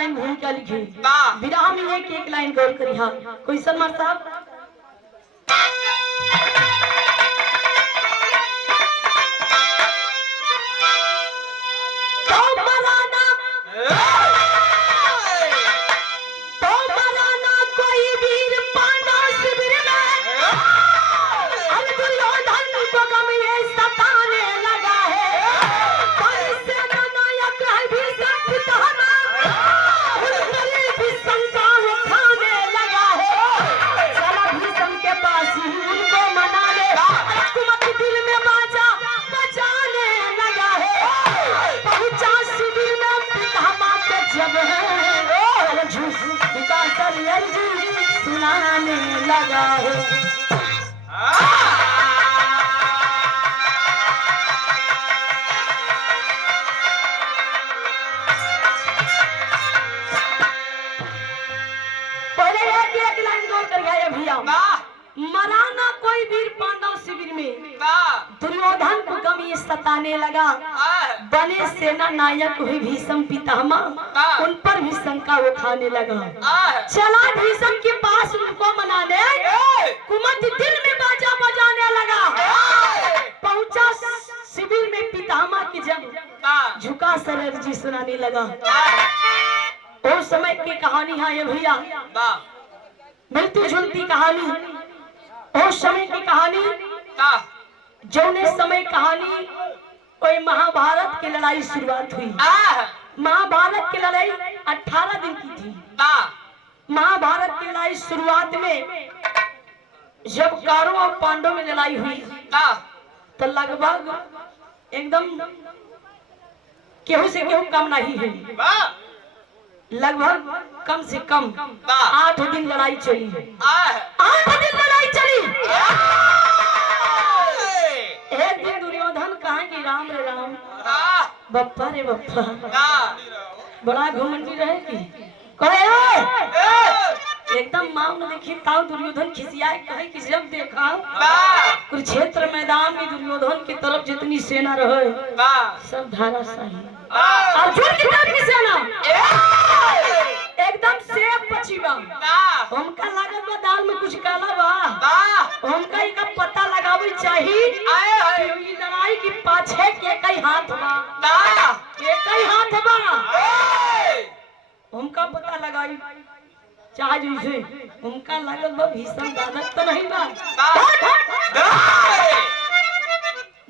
Line भूमिका लिखी विराह में एक एक लाइन गौर करिहा। कोई सलमान साहब सुनाने लगा है। पहले एक लाइन गौर कर गया भैया। मराना कोई वीर पांडव शिविर में, दुर्योधन को गम ये सताने लगा। बने सेना नायक हुई भीष्म पितामह, उन पर भी शंका वो खाने लगा। चला भीष्म के पास उनको मनाने, कुमति दिल में बाजा बजाने लगा। पहुंचा शिविर में पितामह की जब झुका सर अर्जी सुनाने लगा। उस समय की कहानी है ये भैया, मिलती जुलती कहानी। उस समय की कहानी जौने समय कहानी कोई महाभारत की लड़ाई शुरुआत हुई। महाभारत की लड़ाई 18 दिन की थी। महाभारत की लड़ाई शुरुआत में जब कौरव और पांडव में लड़ाई हुई तो लगभग एकदम केहू से केहू कम नहीं है। लगभग कम से कम 8 दिन लड़ाई चली है। 8 दिन लड़ाई चली। एक दिन दुर्योधन कहा कि राम रे राम, बप्पा रे बप्पा, बड़ा घमंडी रहे कि एकदम मां ने देखी ताऊ दुर्योधन खिसियाए कहे कि जब देखा कुरुक्षेत्र मैदान में दुर्योधन की तरफ जितनी सेना रहे सब धाराशाही, अर्जुन की तरफ की सेना एकदम सेब पचीबा। हमका लागत बा दाल में कुछ काला बा। हमका इका पता लगावे चाहिए कि लड़ाई की पाछे के कई हाथ बा, के कई हाथ बा। हमका पता लगाई चाहे जैसे हमका लागत बा भीष्म दादा तो नहीं बा।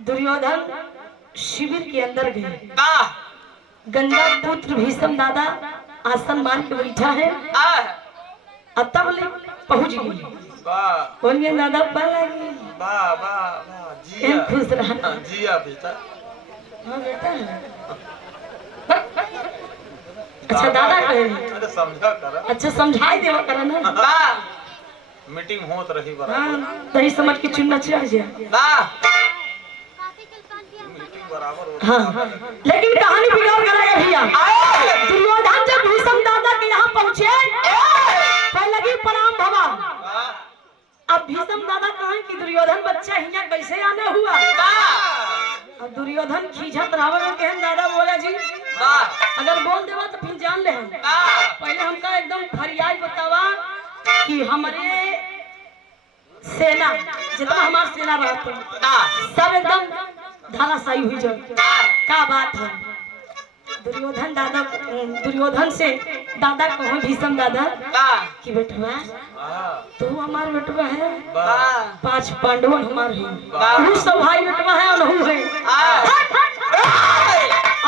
दुर्योधन शिविर के अंदर गए। गंगा पुत्र भीष्म दादा आसन मान के बैठा है। अब तब ले पहुंच गई। कौन ये दादा पालेगी? खुश रहा जिया बेटा। हाँ बेटा। अच्छा दादा कहे। अरे समझा कर। अच्छा समझाई देवा कर ना। मीटिंग होत रही बराबर। हाँ सही समझ के चुनना चाहिए। हाँ लेकिन कहानी बिगाड़ कराया भैया। दुर्योधन जब भीष्म दादा के यहाँ पहुँचे तो लगी प्रणाम भवा। अब भीष्म दादा कहें कि दुर्योधन बच्चा यहाँ कैसे आने हुआ। अब दुर्योधन खींचत रावण में कहन दादा बोला जी अगर बोल देवा तो फिर जान ले। पहले हमका एकदम फरियाद बतावा कि हमारे सेना जितना हमारा सेना रहते सब एकदम धाराशाही हुई। जब क्या बात है दुर्योधन से दादा कहो भीष्म दादा कि बेटवा तू हमार बेटवा है, 5 पांडव हमार है, तू सब भाई बेटवा है और है।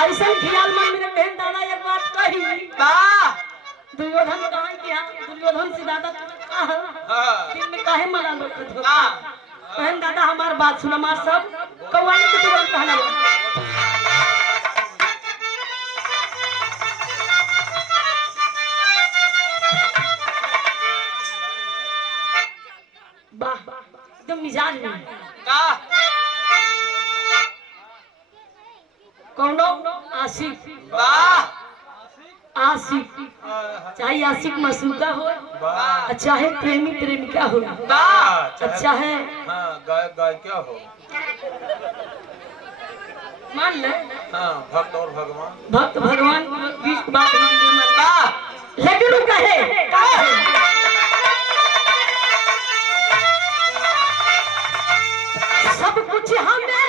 ऐसा ख्याल मन में बहन दादा एक बात कही। दुर्योधन कहा कि दुर्योधन से दादा फिर में काहे मना लो बहन दादा हमार बात सुन। हमार सब कौवाने के तुरंत कहना वाह एकदम मिजाज में कौनो आशिक आशिक चाहे आशिक मसूका हो चाहे प्रेमी प्रेमिका हो चाहे गाय क्या हो मान ले हाँ भक्त और भगवान भक्त भगवान बीच की बात नहीं, लेकिन वो कहे सब कुछ हमें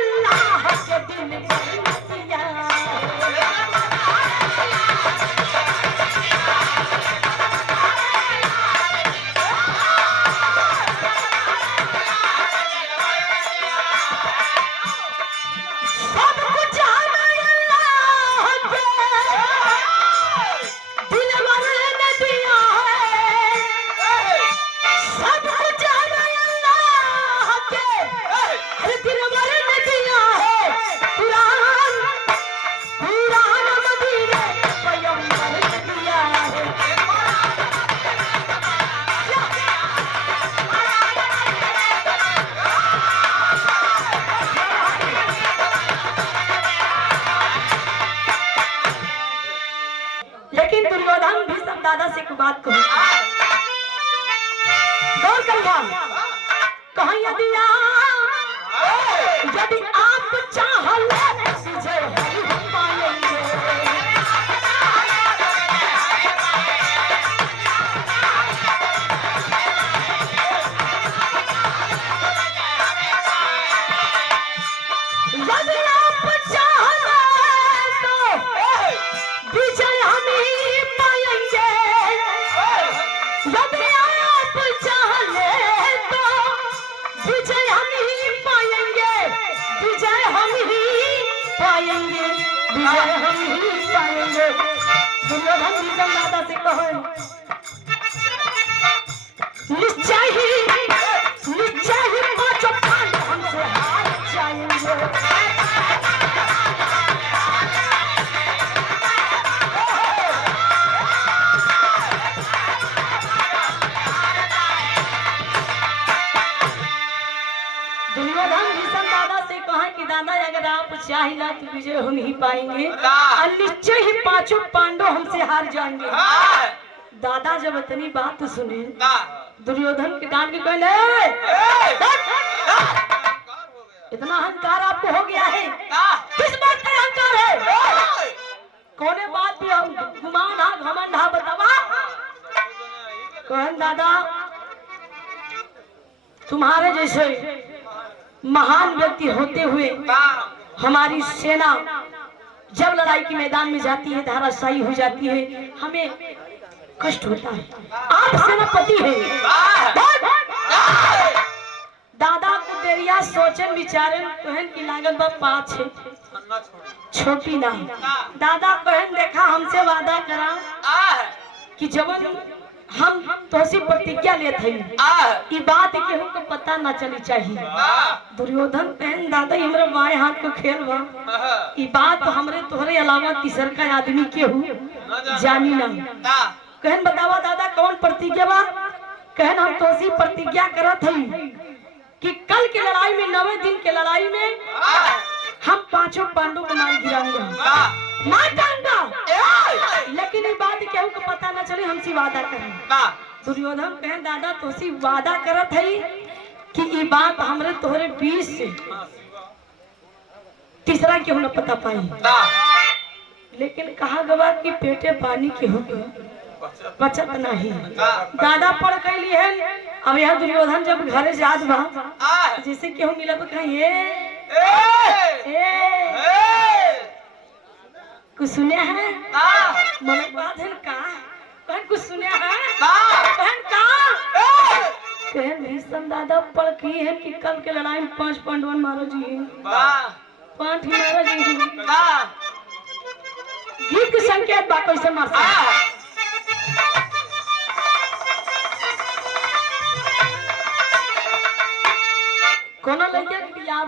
अल्लाह के दिन दिया। लेकिन दुर्योधन भी सब दादा से एक बात कहूं, गौर करिए, कहा यदि आप चाहले विजय हम पाएंगे। यदि आप चाहले तो विजय हम ही पाएंगे। यदि आप चाहले तो विजय हम ही पाएंगे। विजय हम ही पाएंगे। विजय हम ही पाएंगे। दुर्योधन जी दादा से कहो निश्चय ही पांचों पांडव हमसे हार जाएंगे। दादा अगर आप चाहिए तो विजय हम ही पाएंगे और निश्चय ही पांचों पांडव हमसे हार जाएंगे। दादा जब इतनी बात सुने दुर्योधन के डांट के कहले इतना अहंकार आपको हो गया है, किस बात का अहंकार है? कौने बात भी गुमान हा घमंड हा बतावा। कहन दादा तुम्हारे जैसे महान व्यक्ति होते हुए हमारी सेना जब लड़ाई के मैदान में जाती है धाराशायी हो जाती है, हमें कष्ट होता है। आप सेनापति हैं। दादा को देरिया सोचन विचारन कहन की लागत बा पाँच है छोटी ना। दादा कहन देखा हमसे वादा करा कि जब हम तोसी प्रतिज्ञा लेते हैं ये बात के हमको पता ना चली चाहिए। दुर्योधन कहन दादा हमरा बाएं हाथ को खेल बा ये बात हमरे तोहरे अलावा तीसर का आदमी के हूँ जानी ना। कहन बतावा दादा कौन प्रतिज्ञा बा? कहन हम तोसी प्रतिज्ञा करत हई कि कल के लड़ाई में 9वें दिन के लड़ाई में हम पांचों पांडवों को मार गिराऊंगा मार डालूंगा। लेकिन ये बात केहू को पता न चले हमसे वादा करें। दुर्योधन कहन दादा तोसी वादा करत हई कि ये बात हमरे तोहरे बीच से तीसरा केहू न पता पाई। लेकिन कहा गवा कि पेटे पानी केहू के बचत नहीं। दादा पढ़ कैली है। अब यह दुर्योधन जब घर जात बा जैसे केहू मिला तो कहीं कुछ सुने हैं मन बात है का कहन कुछ सुने हैं कहन का कहन भीष्म दादा पढ़ की है कि कल के लड़ाई में 5 पांडव मारो जी 5 ही मारो जी गीत के संकेत बा कैसे मार कोनो लड़के के बियाह हो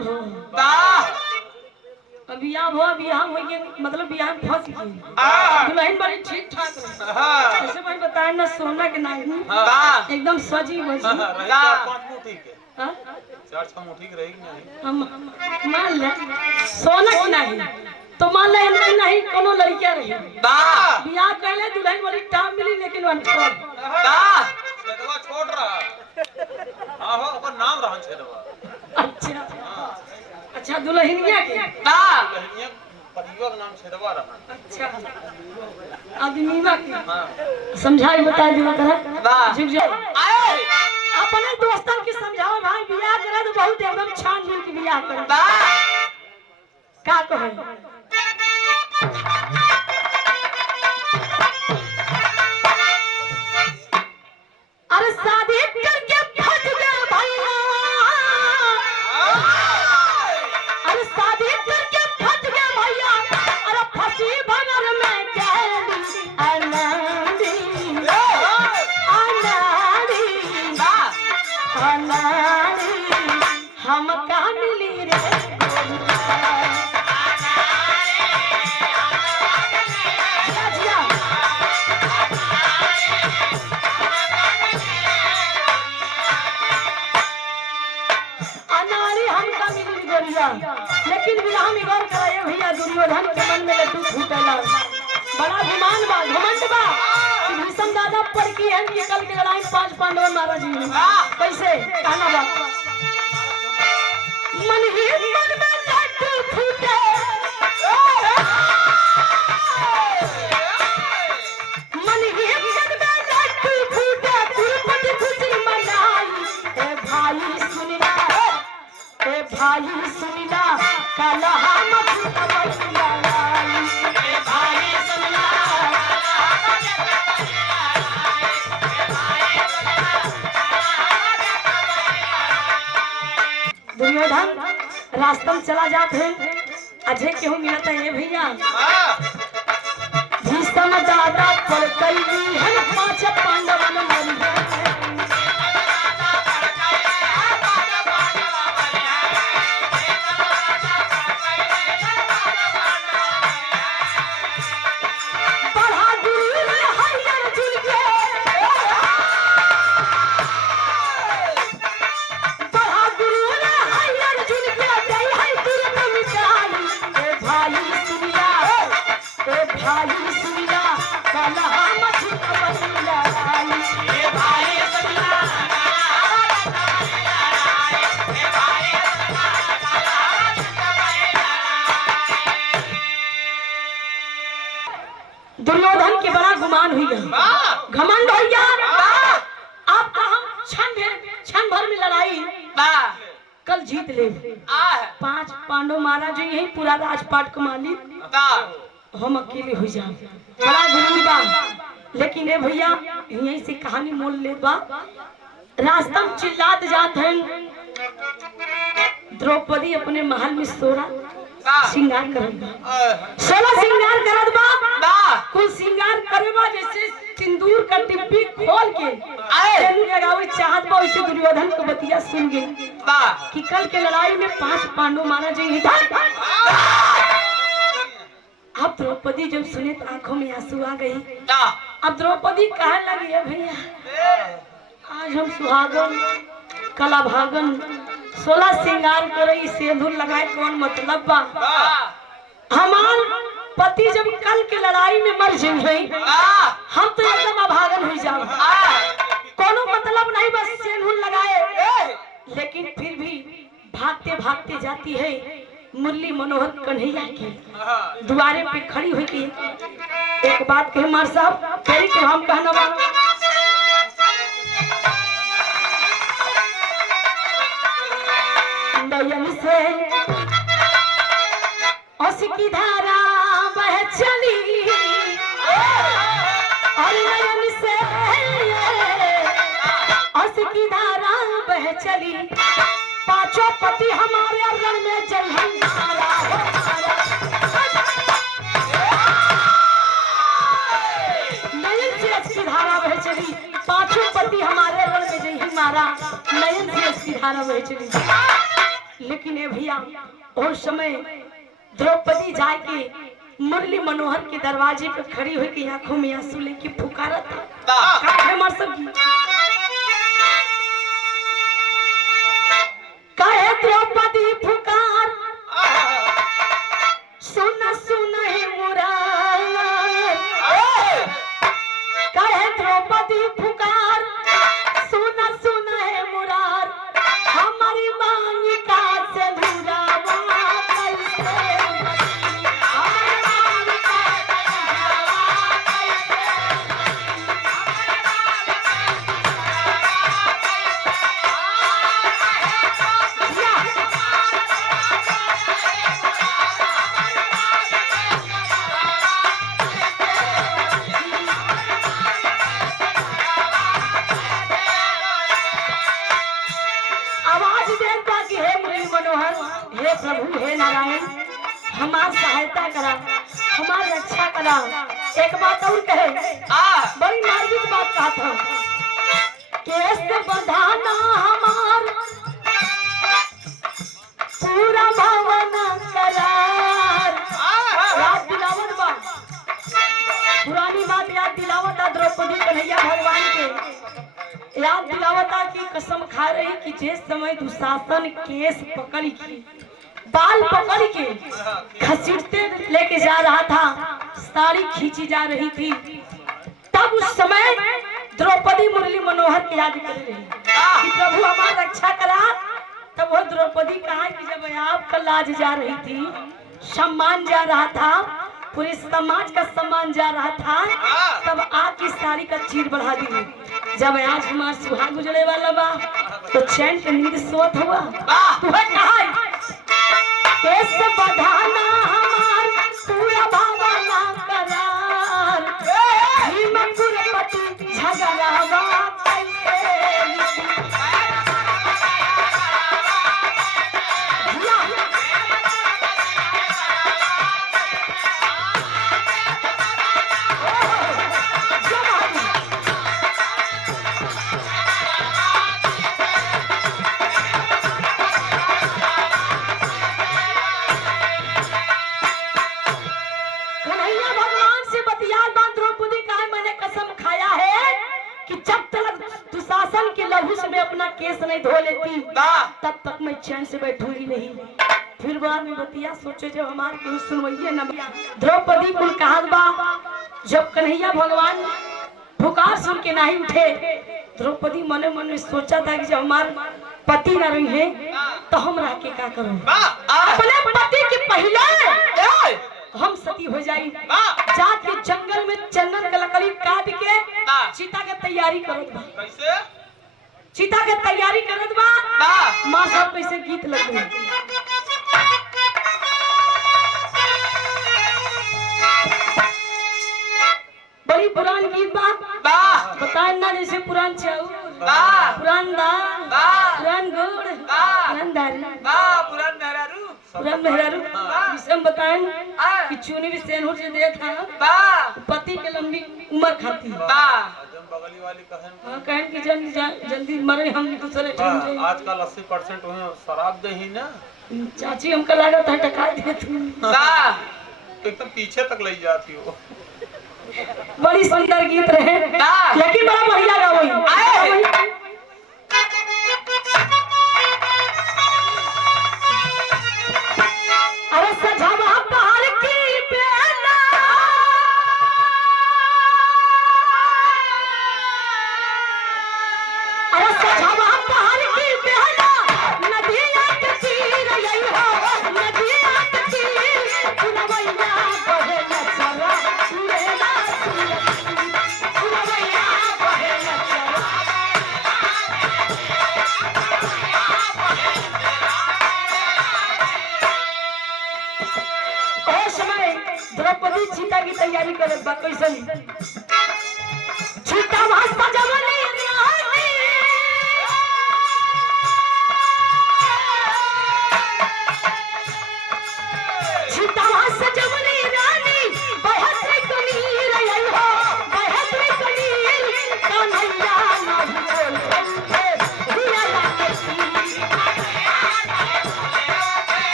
बियाह हो ये मतलब बियाह में फंस गई दुल्हन बड़ी ठीक ठाक है ऐसे भाई बताए ना सोना के नहीं एकदम सजी बजी हां 4-6 मुट्ठी की रहेगी नहीं हम मान ले सोना की नहीं तो मान ले नहीं कोनो लड़कियां रही बियाह पहले दुल्हन बड़ी टाइम मिली लेकिन अनपढ़ छेदवा छोड़ रहा आहो ओकर नाम रहा छेदवा अच्छा अच्छा, दुल्हनिया के दुल्हनिया पतिवा का नाम छेदवा रहा। अच्छा, आदमीवा के समझाई बता दियो करा झुक जाओ। अपने दोस्तन के समझाओ भाई, बियाह करे तो बहुत एकदम छानबीन के बियाह करे। का कहे अरे शादी करके फंस गए भैया, अरे शादी करके फंस गए भैया, अरे फंसी भंवर में कैदी अनाड़ी अनाड़ी अनाड़ी हम का मिली रे जिया जिया। अनाड़ी हम का मिली गोरिया, लेकिन विवाह में गौर कराए भैया, दुर्योधन के मन में लड्डू फूटेला, बड़ा गुमान बा घमंड बा कि भीष्म दादा पर की है कि कल के लड़ाई 5 पांडव मारा जी। कैसे कहना बा मन ही मन में लड्डू फूटे, मन ही मन में लड्डू फूटे, तिरुपति खुशी मनाई। ए भाई सुनना, ए भाई सुनना, कल हम लड़ाई। ए भाई सुनना, दुर्योधन रास्ता में चला जाते हैं, अजय केहू मिलता है भैया, भीष्म दादा पर कई है 5 पांडवन मर गए। बढ़ा गुरु ने हरियर झुल के, बढ़ा गुरु ने हरियर झुल के, जय है तुरंत मिटाई। ए भाई सुनिया, ए भाई सुनिया, कल हम लड़ाई। ए भाई सुनिया, दुर्योधन के बड़ा गुमान हुई है, घमंड हो गया। आपका हम क्षण भर में लड़ाई कल जीत ले, 5 पांडव मारा जो यही पूरा राजपाट को मालिक हम अकेले हो जाए, बड़ा गुरूर बा। लेकिन रे भैया यही से कहानी मोल ले बा। रास्ता में चिल्लात जात हैं, द्रौपदी अपने महल में सोरा श्रृंगार करत बा, 16 श्रृंगार करत बा। कुल श्रृंगार करे बा जैसे सिंदूर का डिब्बी खोल के तेल लगावे चाहत बा। वैसे दुर्योधन को बतिया सुन गए कि कल के लड़ाई में 5 पांडव मारा जाएंगे। अब द्रौपदी जब सुने तो आंखों में आंसू आ गई। अब द्रौपदी कहने लगी है भैया आज हम सुहागन कला भागन 16 श्रृंगार करे, सिंदूर लगाए कौन मतलब बा। हमार पति जब कल के लड़ाई में मर जाएंगे हम तो एकदम अभागन हो जाओ, कोनो मतलब नहीं बस सिंदूर लगाए। लेकिन फिर भी भागते भागते जाती है मुरली मनोहर कन्हैया की द्वारे पे खड़ी हुई की एक बात कहे मार साहब तेरी के हम कहना बा। नयन से उसकी धारा बह चली, और नयन से उसकी धारा बह चली, 5 पति हमारे रण में जल मारा हो मारा। नयन से उसकी धारा बह चली, 5 पति हमारे रण में जल मारा, नयन से उसकी धारा बह चली। लेकिन ये भैया उस समय द्रौपदी जाके मुरली मनोहर के दरवाजे पर खड़ी हुई की आंखों में आंसू लेके पुकारा था। कहे द्रौपदी पुकार सुन सुन ही मुरार, कहे द्रौपदी पुकार सुन सुन है मुरार, हमारी मांग हमार सहायता करा, हमार रक्षा करा। एक बात और कहे, बड़ी मार्मिक बात कहा था, केस बंधाना हमार पूरा भावना करार। याद दिलावत बा, पुरानी बात याद दिलावता द्रौपदी कन्हैया भगवान के याद दिलावता की कसम खा रही कि जिस समय दुशासन केस पकड़ के बाल पकड़ के घसीटते लेके जा रहा था, साड़ी खींची जा रही थी, तब उस समय द्रौपदी मुरली मनोहर की याद कर रही कि प्रभु हमारी रक्षा करा। तब वो द्रौपदी कहा कि जब आपका लाज जा रही थी, सम्मान जा रहा था, पूरे समाज का सम्मान जा रहा था, तब आपकी साड़ी का चीर बढ़ा दी। जब आज हमारा सुहाग गुजरे वाला बा तो चैन के नींद सोत हुआ। तुम्हें कहा केस बंधाना हमार पूरा भावना करार, हिमपुर पति झगड़ावा अपना केस नहीं धो लेती तब तक मैं चैन से बैठूंगी नहीं। फिर बाद में बतिया सोचे जब हमारे कोई सुनवाइए न। द्रौपदी कुल कहात बा, जब कन्हैया भगवान पुकार सुन के नहीं उठे, द्रौपदी मने मन सोचा था कि जब हमारे पति न रही है तो हम रह के क्या करूं, अपने पति के पहले हम सती हो जाई। जाके जंगल में चंदन का लकड़ी काट के चिता के तैयारी करत बा, चिता के तैयारी करत बा। माँ सब कैसे गीत लगे, बड़ी पुरान गीत बा, बताए ना, जैसे पुरान चाऊ, पुरान दाल, पुरान गुड़, पुरान दाल, पुरान मेहरारू। विषम बताएं कि चुनी भी सेनहुर से दे था, पति के लंबी उम्र खाती बगली वाली कहें कि जल्दी मरे हम दूसरे टाइम। आजकल 80% हुए शराब दे ही ना। चाची हमका लागत है टका दे तू एकदम पीछे तक ले जाती हो। बड़ी सुंदर गीत रहे लेकिन बड़ा बढ़िया गावई। अरे सजावा पहाड़ की बेला, अरे सजावा पहाड़ की बेला, नदिया के तीर यही हो, नदिया के तीर पुनवैया बहे नचरा मेरा पुनवैया बहे नचरा। द्रौपदी चीता की तैयारी करत बा, कैसन चीता वास्ता जवानी रानी, चीता वास्ता जवानी रानी, बहत रे कनीर आई हो, बहत रे कनीर कन्हैया ना बोल बंदे दिया लाके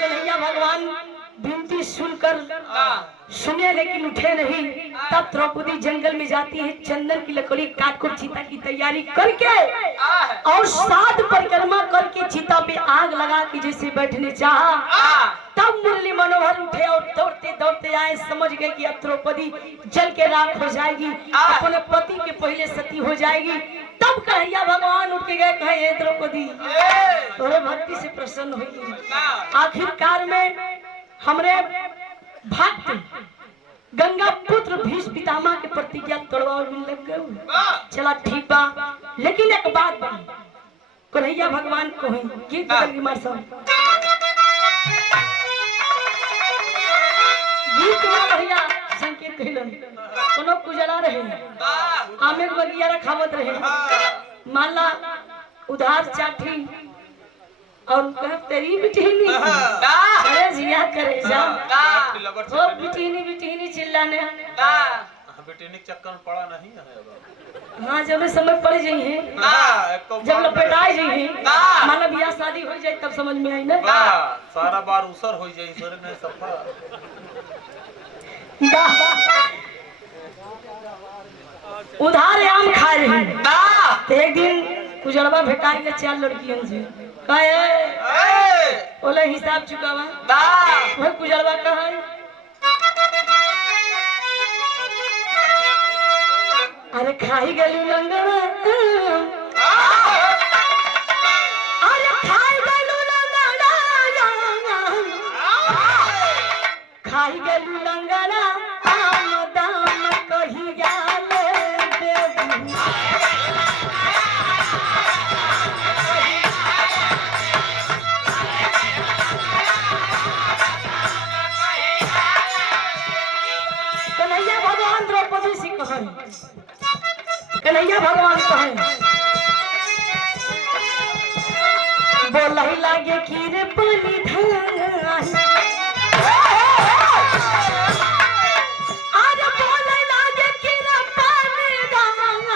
कन्हैया भगवान विनती सुनकर सुने लेकिन उठे नहीं। तब द्रौपदी जंगल में जाती है, चंदन की लकड़ी काटकर चिता की तैयारी करके और 7 परिक्रमा करके चिता पे आग लगा के जैसे बैठने चाहा, तब मुरली मनोहर उठे और दौड़ते दौड़ते आए। समझ गए कि अब द्रौपदी जल के राख हो जाएगी, अपने पति के पहले सती हो जाएगी। तब कन्हैया भगवान उठ के गए, कहे द्रौपदी तोरे भक्ति से प्रसन्न हुई। आखिरकार में हमरे भक्त गंगा पुत्र भीष्म पितामह के प्रतिज्ञा तोड़वा लग गए। चला ठीक बा, लेकिन एक बात बा, कन्हैया भगवान को गीत गीत बढ़िया संकेत कहलन कोनो कुजला रहे आमे के बगिया रखावत रहे माला उधार चाठी और कह तेरी बिटिनी अरे जिया करे जा ओ बिटिनी चिल्लाने बेटिनी के चक्कर में पड़ा नहीं है। हाँ जब समझ पड़ जाई है जब लपेटाई जाई है माला बियाह शादी हो जाए तब समझ में आई ना सारा बार उसर हो जाए सर ने सफा उधार आम खा रही तो एक दिन कुजड़वा भेटाई के 4 लड़कियों से कहे बोले हिसाब चुकावा वह कुजड़वा कहा अरे खाई गली लंगड़ा अरे खाई गलू लंगड़ा आम दाम कही जाले देबू कन्हैया भगवान द्रौपदी से कहन कन्हैया भगवान कहें बोलही लागे की रे बलि धान आज बोलही लागे की रे बलि धान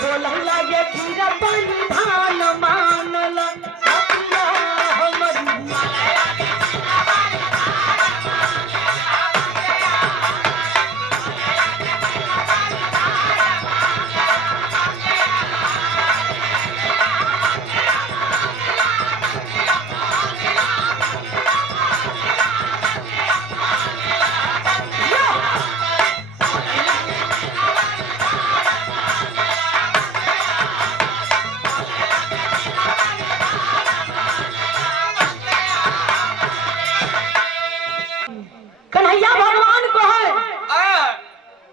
बोलही लागे की रे बलि धान मानल सतिया हमरी कन्हैया भगवान को है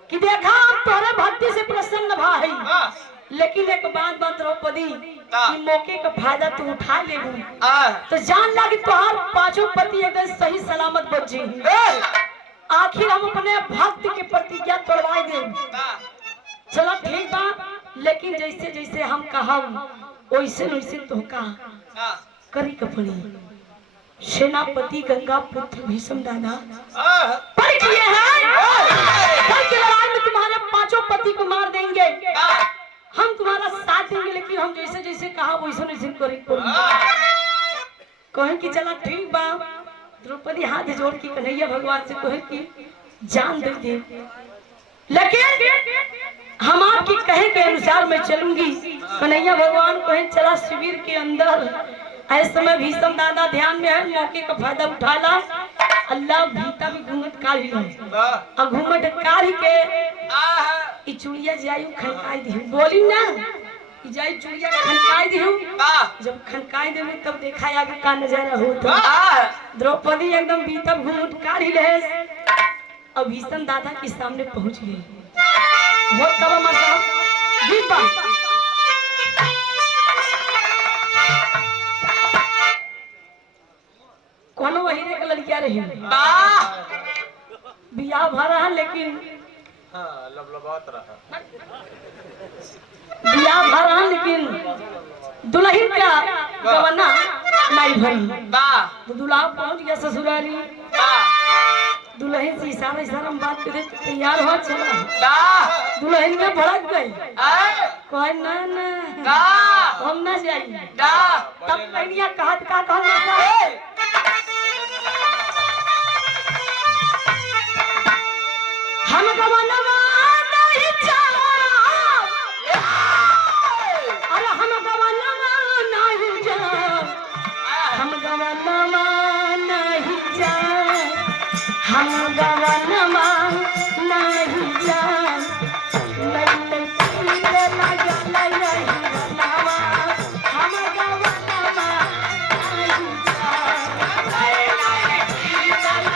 कि देखा हम तोरे भक्ति से प्रसन्न भा है लेकिन एक बात द्रौपदी कि मौके का फायदा तू उठा ले तो जान ला कि तोहार 5 पति एकदम सही सलामत बच जाए आखिर हम अपने भक्त के प्रतिज्ञा तोड़वाए दे चलो ठीक बा लेकिन जैसे जैसे हम कहा वैसे वैसे तो का करी कपड़ी सेनापति गंगा पुत्र भीष्म दादा पर किए हैं कल की लड़ाई में तुम्हारे 5 पति को मार देंगे हम तुम्हारा साथ देंगे लेकिन हम जैसे जैसे कहा वैसे वैसे करेंगे कहें कि चला ठीक बा द्रौपदी हाथ जोड़ के कन्हैया भगवान से कहे कि जान दे दे लेकिन हम आपकी कहे के अनुसार मैं चलूंगी कन्हैया भगवान कहें चला शिविर के अंदर ऐसे समय भीष्म दादा ध्यान में है मौके का फायदा उठा ला अल्लाह भीता भी घूमट काढ़ी लो और घूमट काढ़ी के ई चुड़िया जायु खनकाई दी बोली ना ई जाई चुड़िया खनकाई दी जब खनकाई दे तब देखा आगे का नजारा होता द्रौपदी एकदम भीतर घूमट काढ़ी ले और भीष्म दादा के सामने पहुंच गई वो कब मसा दीपा कोनो वही रे के लड़किया रही बियाह भरा है लेकिन लबलबात रहा बियाह भरा है लेकिन दुल्हन का गवना नहीं भरी तो दूल्हा पहुंच गया ससुराली दुल्हन से इशारा में बात करे तैयार हो चला दुल्हन में भड़क गई कोई ना ना हम ना जाइए तब कन्या कहत का कहत हम गवनवा नहीं जाओ अरे हम गवनवा नहीं जाओ हम गवनवा नहीं जाओ हम गवनवा नहीं जाओ लल्ले पीले लगा नहीं गवनवा हम गवनवा नहीं जाओ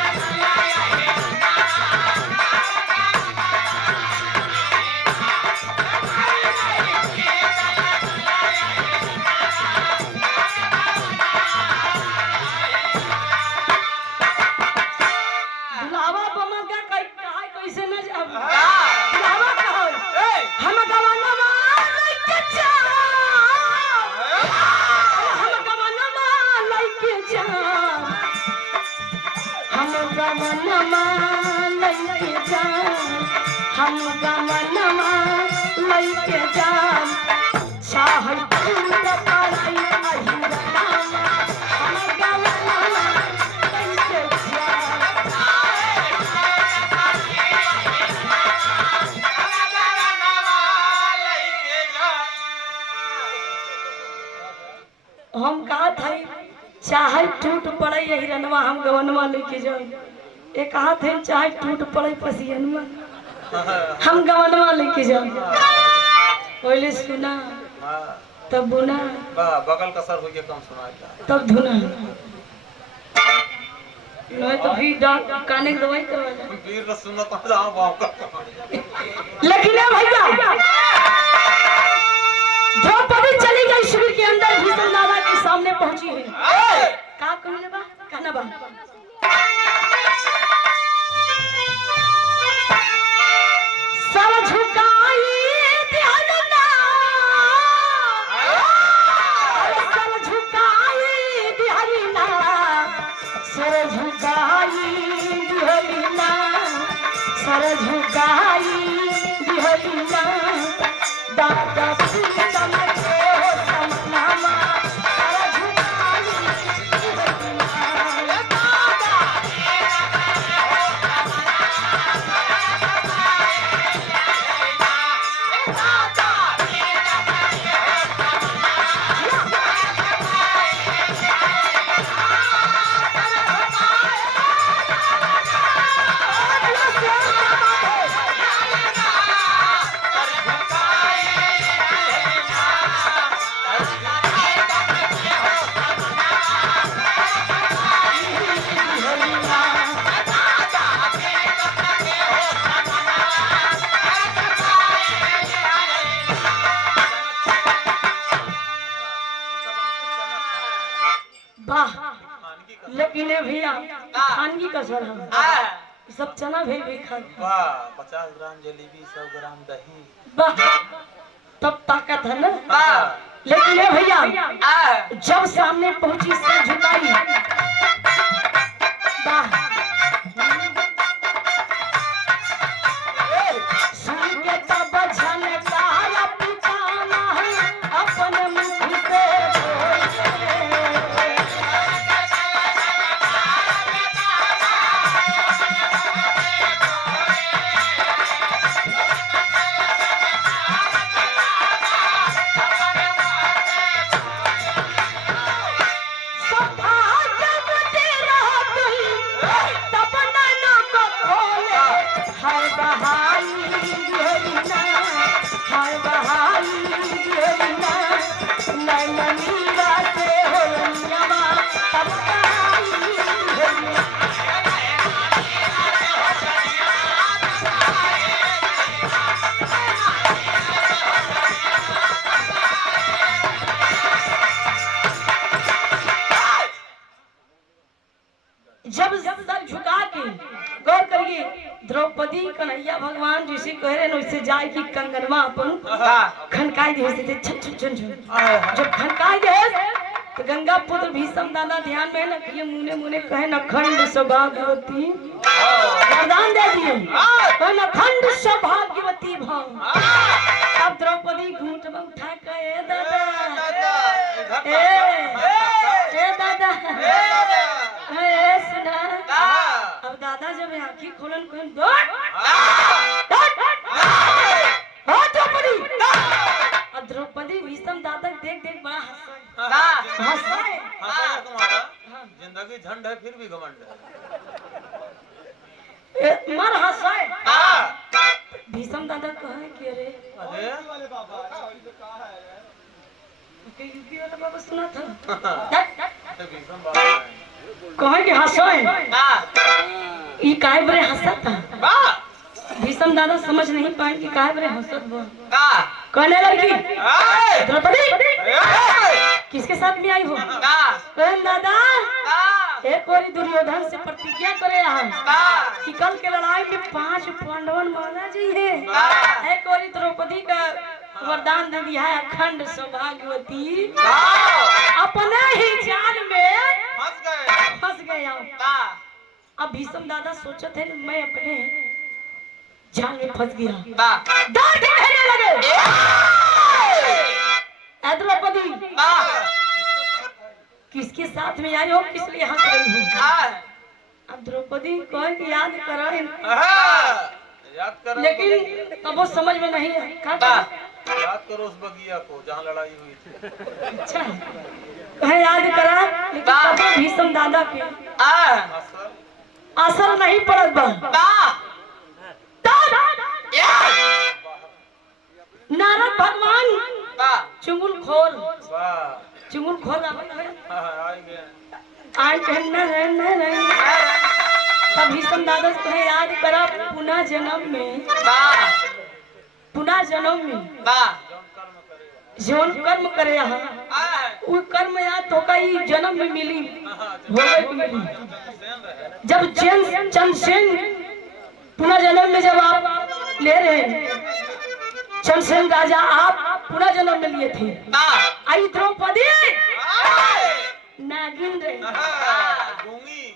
गमनमा लैके जान, हम गमनमा लैके जान, चाहे दूर पड़ाई अहिरनमा, हम गमनमा लैके जान। हम कहा था चाहे टूट पड़े यही रनवा हम गवनवा लेके जाओ, ये कहा थे चाहे टूट पड़े पसियनवा हम गवनवा लेके जाओ। पहले सुना तब बुना, बगल का सर हो गया कम सुनाया तब धुना, नहीं तो भी काने की दवाई करवा। वीर सुना तो जाओ बाप का। लेकिन भैया द्रौपदी चली गई शिविर के अंदर, भीष्म दादा के सामने पहुंची हुई। का कहले बा कहना बा सर झुकाई दिहलना, सर झुकाई दिहलना, सर झुकाई दिहलना, सर झुकाई दिहलना, दादा भीष्म के समनामा, सर झुकाई दिहलना। लेकिन भैया खानगी का सर हम सब चना भी खा। वाह 50 ग्राम जलेबी 100 ग्राम दही, वाह तब ताकत है ना। लेकिन भैया जब सामने पहुंची सर झुकाई, वाह सुन के तब झनकारा पिताना है अपने मुख से जब सर झुका के गौर करिए, द्रौपदी कन्हैया भगवान जिसे कह रहे वैसे जाए की कंगनवा अपन खनकाई दे थे छन छन छन छन। जब खनकाई दे तो गंगा पुत्र भीष्म दादा ध्यान में न किए, मुने मुने कहे नखंड सौभाग्यवती वरदान दे दिए, तो नखंड सौभाग्यवती भाव। अब द्रौपदी घूंट में उठा के ए दादा ए दादा ए सुना। अब दादा जब आंखें खोलन कौन द्रौपदी भीष्म दादा देख देख बड़ा हंसाए। जिंदगी झंड है फिर भी घमंड है, मर हंसाए। भीष्म दादा कहे कि अरे यूपी वाला बाबा सुना था कहे कि हंसाए ये काहे बरे हंसा था। भीष्म दादा समझ नहीं पाए कि काहे बरे हंसत बा। कहने लड़की द्रौपदी किसके साथ में आई हो? कहन दादा एक और दुर्योधन से प्रतिज्ञा करे कि कल के लड़ाई में 5 पांडवन मारा जी है। एक और द्रौपदी का वरदान दे दिया है अखंड सौभाग्यवती, अपने ही जाल में फंस गए। अब भीष्म दादा सोचे थे मैं अपने जाल में फंस गया। वाह डर के कहने लगे ऐ द्रौपदी किसके साथ में आई हो, किस लिए हंस रही हो? अब द्रौपदी को याद करो याद करो, लेकिन अब वो समझ में नहीं है। याद करो उस बगिया को जहाँ लड़ाई हुई थी। अच्छा कहे याद करा, लेकिन अब भीष्म दादा के असर नहीं पड़त बा। नारद भगवान चुंगलखोर आज तब भीष्म दादा कहे याद करा पुनः जन्म में जौन कर्म करे यहाँ वो कर्म याद होगा ये जन्म में मिली मिली। जब चंद्रसेन पुनः जन्म में जब आप ले रहे हैं, चंद्रसेन राजा आप पुनः जन्म में लिए थे। आई द्रौपदी नागिन रे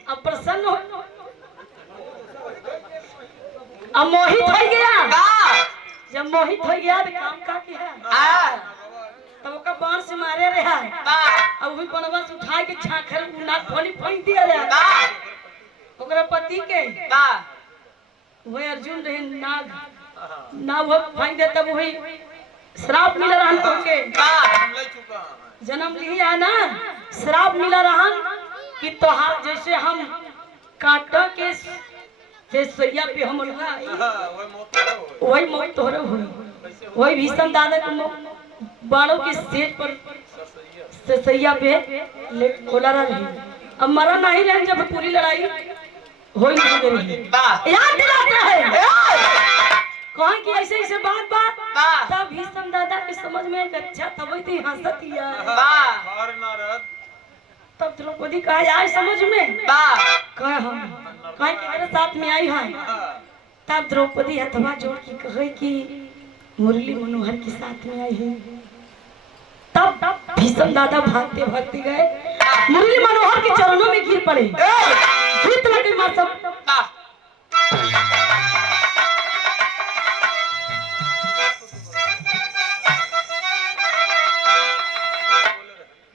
अब प्रसन्न हो, अब मोहित हो गया। जब मोहित हो गया तो काम का किया तब ओका बाण से मारे रहा। अब वही बनवास उठा के झांखर नाक फनी फेंक दिया रहा। ओकरा पति के वही अर्जुन रहे नाग वो फेंक दे, तब वही श्राप मिल रहा तो के जन्म लिया ना, श्राप मिल रहा कि तोहार जैसे हम काटा के सैया पे हम वही मौत तोहरे हुई। वही भीष्म दादा को बाणों के सेज पर सैया पे खोला रही। अब मरा नहीं रहे जब पूरी लड़ाई हो ही नहीं रही। याद दिलाता है कहा कि ऐसे ऐसे बात तब भीष्म दादा के समझ में एक अच्छा तब थी हंसतिया। तब द्रौपदी कहा आए समझ में कहा हम कहे कि मेरे साथ में आई है। तब द्रौपदी हथवा जोड़ के कहे कि मुरली मनोहर के साथ में आई है। तब भीष्म दादा भागते भागते गए, मुरली मनोहर के चरणों में गिर पड़े। गीत लगे मां सब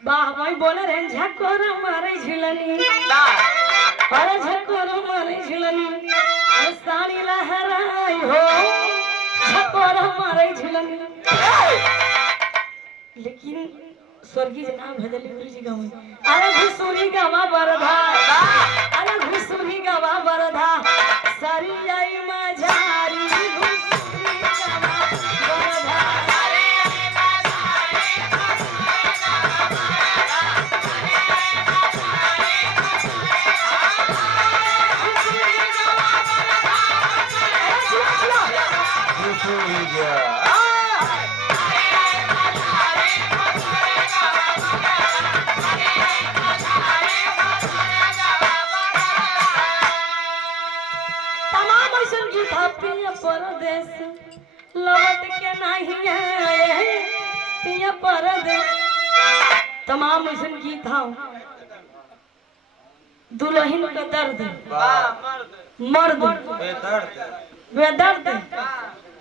वाह भाई बोले रहे झकोर मारे झिलनी अरे झकोर मारे झिलनी साड़ी लहराई हो झकोर मारे झिलनी। लेकिन स्वर्गीय जनाब भजली गुरु जी गाँव अरे घुसुरी गावा बरधा अरे घुसुरी गावा बरधा सारी आई माझारी घुसुरी गावा बरधा परदेश लौट के नहीं आए पिया परदेश। तमाम ऐसा गीत था दुल्हन का दर्द मर्द बेदर्द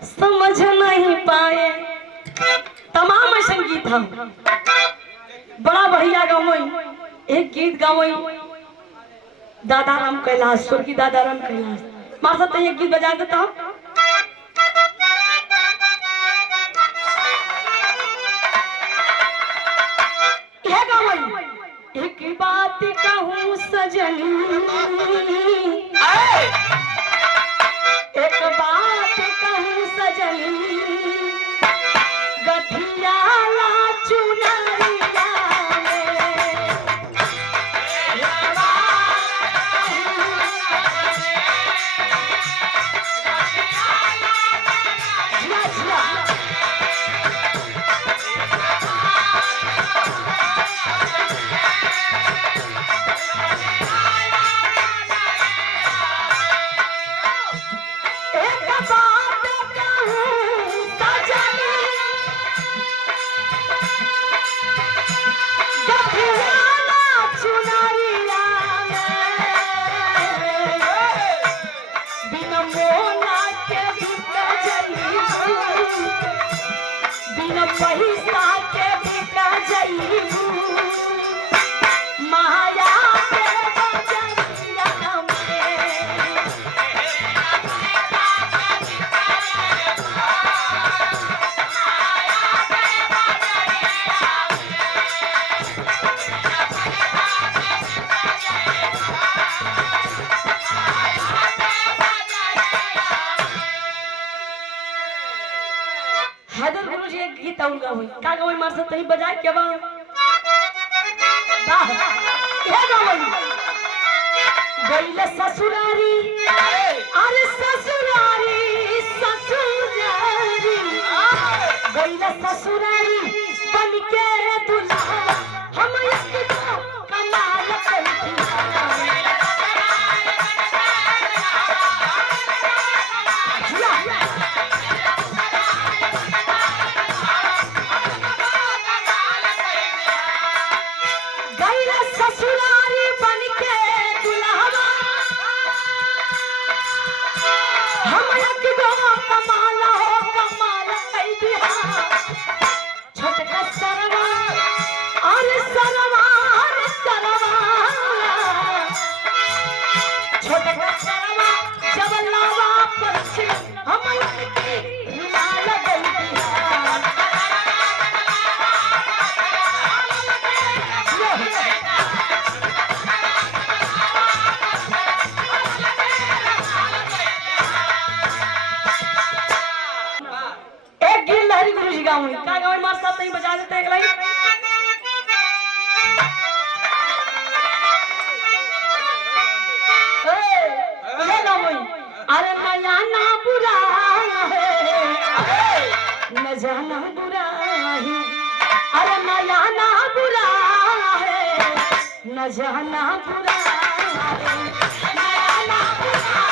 समझ नहीं पाए। तमाम ऐसा गीत था बड़ा बढ़िया गावई। एक गीत गावई दादाराम कैलाश स्वर्गीय दादाराम कैलाश मार सकते एक गीत बजा देता हूँ। एक बात कहूँ सजनी एक बात कहूँ सजनी गठिया ला चुनरिया हुई का गवई मार से तही बजाए के बा वाह ये गवई गइल ससुरारी अरे ससुरारी ससुरारी गइल ससुरारी बन के दुल्हा हम एक कमाल करती ससुरारी बन के दुल्हा हम एक गो कमाल हो कमाल कई दिया छोटका सरवा अरे सरवा छोटका सरवा जब लावा पर हम हिलाल गई दिया गाँव का गाँव मार साथ नहीं बजा देते एक लाइन ये गाँव अरे नया ना बुरा है न जाना बुरा है अरे नया ना बुरा है न जाना बुरा है नया ना बुरा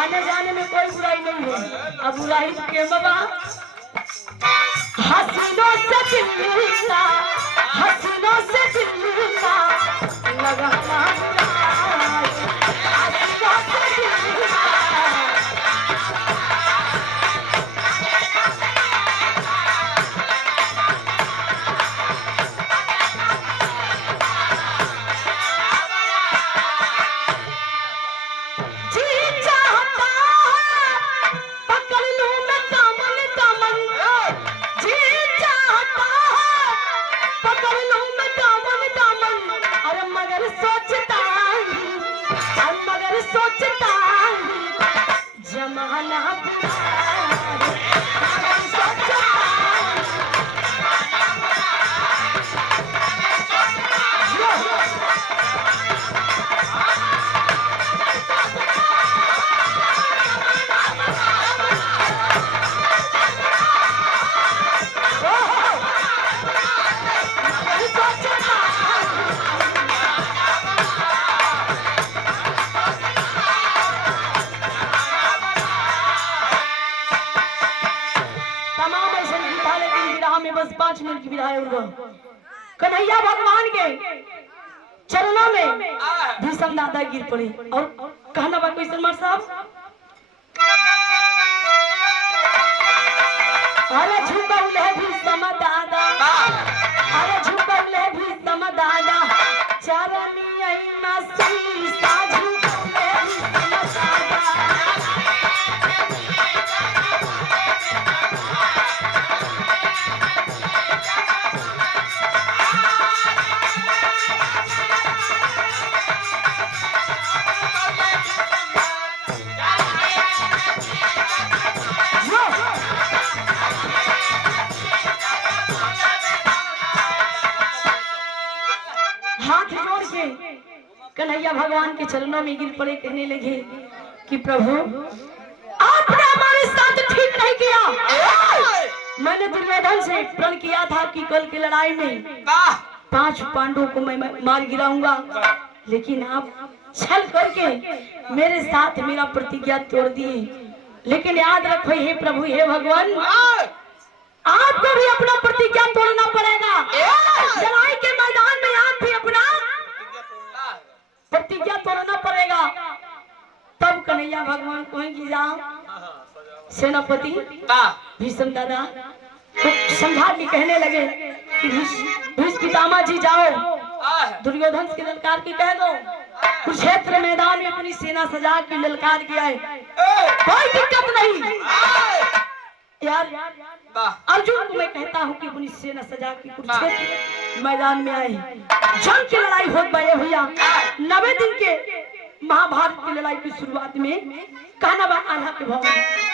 आने जाने में कोई बुराई नहीं है अब बुराई के बाबा हसीनों से दिलना हसीनों से दिलना लगाना हसीनों से दिलना सोचता जमाना में बस 5 मिनट की विदा है उनका कन्हैया भगवान के चरणों में भीषम दादा गिर पड़े और कहना बा कोई शर्मा साहब अरे झुकल है भीषम दादा अरे झुकल है भीषम दादा चरणी ना सही साझू है भीषम दादा कन्हैया भगवान के चरणों में गिर पड़े कहने लगे कि प्रभु आपने हमारे साथ ठीक नहीं किया मैंने दुर्योधन से प्रण किया था कि कल की लड़ाई में 5 पांडवों को मैं मार गिराऊंगा लेकिन आप छल करके मेरे साथ मेरा प्रतिज्ञा तोड़ दिए लेकिन याद रखो हे प्रभु हे भगवान आपको भी अपना प्रतिज्ञा तोड़ना पड़ेगा लड़ाई के मैदान में आप भी अपना प्रतिज्ञा तोड़ना पड़ेगा तब कन्हैया भगवान कहेंगे जाओ सेनापति भीष्म दादा तो समझा के कहने लगे कि भीष्म पितामह जी जाओ दुर्योधन की ललकार की कह दो कुरुक्षेत्र मैदान में अपनी सेना सजा के ललकार के आए, कोई दिक्कत नहीं यार। अर्जुन को मैं कहता हूँ कि अपनी सेना सजा के कुरुक्षेत्र मैदान में आए, जंग की लड़ाई हो गई भैया। 90 दिन के महाभारत की लड़ाई की शुरुआत में कहना बा आल्हा के भाव में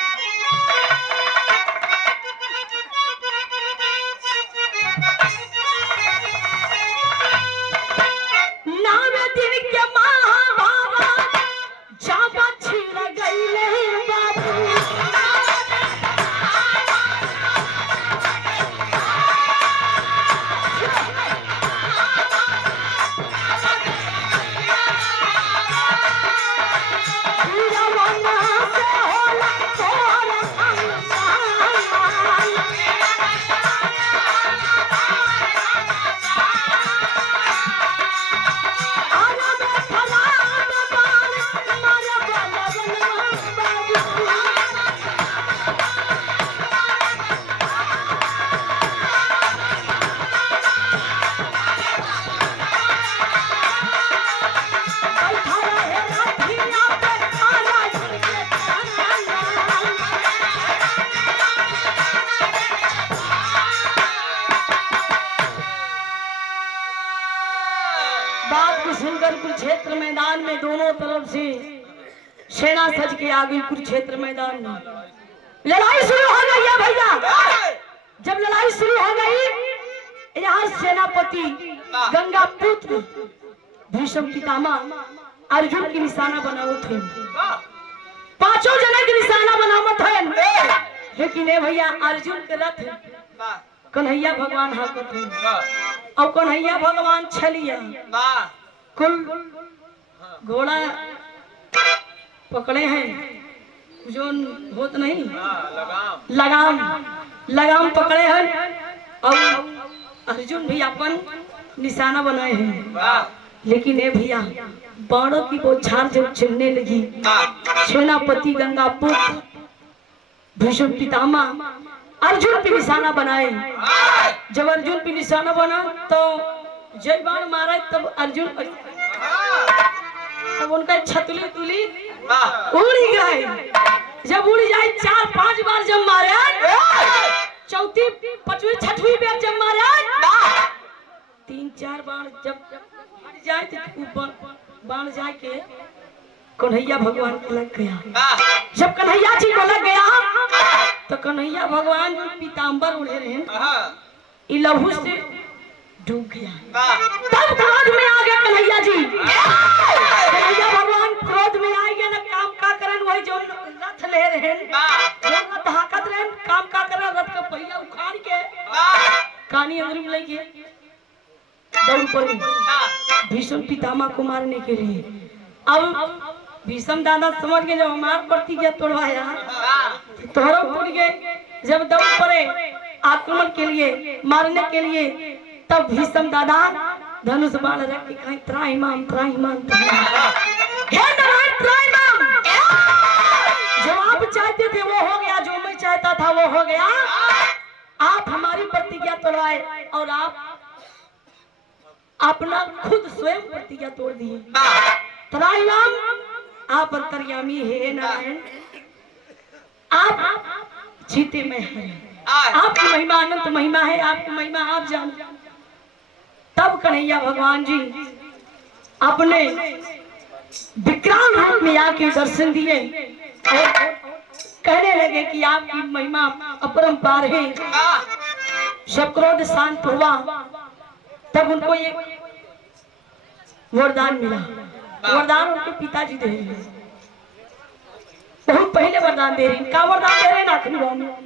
कुरुक्षेत्र मैदान में दोनों तरफ से सेना सज के आ गई। कुरुक्षेत्र मैदान में लड़ाई शुरू हो गई है भैया। जब लड़ाई शुरू हो गई यहाँ सेनापति गंगा पुत्र भीष्म पितामह अर्जुन की निशाना बनाओ थे, 5 जने की निशाना बनावत है, लेकिन ये भैया अर्जुन के रथ कन्हैया भगवान हाकत है और कन्हैया भगवान छलिया कुल घोड़ा पकड़े हैं जो होत नहीं लगाम पकड़े हैं और अर्जुन भी अपन निशाना बनाए हैं। लेकिन ये भैया बाणों की बौछार जब चलने लगी, सेनापति गंगा पुत्र भीष्म पितामह अर्जुन पे निशाना बनाए। जब अर्जुन पे निशाना बना तो जय बाण मारा तब अर्जुन तब उनका छतुली तुली उड़ गए। जब उड़ जाए 4-5 बार जब मारे, 4थी 5वीं 6वीं बार जब मारे, 3-4 बार जब जाए तो बाण जाए के कन्हैया भगवान को लग गया। जब कन्हैया जी को लग गया तो कन्हैया भगवान पीताम्बर उड़े रहे, लहू से डूब गया। तब क्रोध में आ गया कन्हैया जी। कन्हैया भगवान क्रोध में आ गया ना, काम का करन वही जो रथ ले रहे जो रथ हाकत रहे काम का करन, रथ का पहिया उखाड़ के कानी अंदर में लेके दौड़ पड़े भीष्म पितामह को मारने के लिए। अब भीष्म दादा समझ गए जब हमार प्रतिज्ञा तोड़वाया तोहरा टूट गए। जब दौड़ पड़े आक्रमण के लिए मारने के लिए, तब भीष्म दादा धनुष बाण रख के कहीं त्राहिमाम त्राहिमाम जो आप चाहते थे वो हो गया, जो मैं चाहता था वो हो गया। आप हमारी प्रतिज्ञा तोड़वाए और आप अपना खुद स्वयं प्रतिज्ञा तोड़ दिए। त्राहिमाम आप अंतर्यामी है नारायण, आप जीते में हैं, आपकी महिमा अनंत महिमा है, आपकी महिमा आप जानते। तब कन्हैया भगवान जी अपने विकराल रूप में आके दर्शन दिए और कहने लगे कि आपकी महिमा अपरंपार है। जब क्रोध शांत हुआ तब उनको एक वरदान मिला। वरदान उनके पिताजी दे रहे हैं, बहुत पहले वरदान दे रहे हैं। क्या वरदान दे रहे हैं आखिरी भाव में?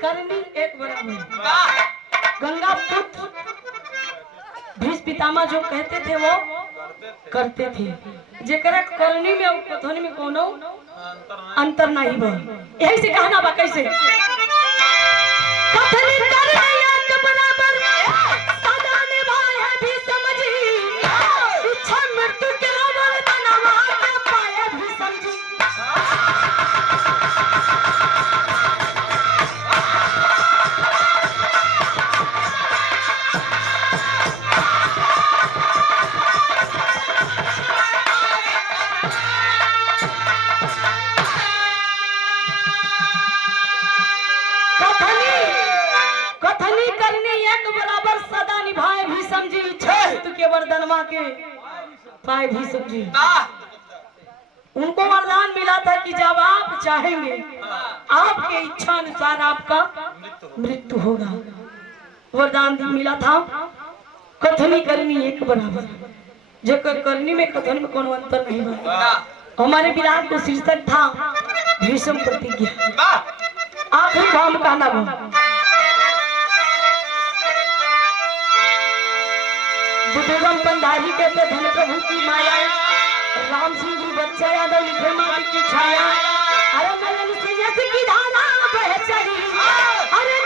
करनी एक बराबर। गंगा पुत्र भीष्म पितामह जो कहते थे वो करते थे। जेकरा करनी में और कथनी में कोनो अंतर नहीं बा। यही से कहना बा कैसे कथनी करे एक बराबर सदा निभाए है भी समझी इच्छा मृत्यु के वरदानवा के पाए भी समझी। कथनी करनी एक बराबर सदा निभाए भी समझी इच्छा मृत्यु के वरदानवा के पाए भी समझी। उनको वरदान मिला था कि जब आप चाहेंगे आपके इच्छा अनुसार आपका मृत्यु होगा। वरदान मिला था कथनी करनी एक बराबर जो करनी में कथन में कोनो अंतर नहीं बा। हमारे विराट को शीर्षक था भीष्म प्रतिज्ञा। आखिरी भाव कहना बा बुद्धगम पंधारी कहते धन प्रभु की माया राम सिंह गुरु बच्चा यादव लिखे माँ की छाया। अरे नयन से यश की धारा बह चली अरे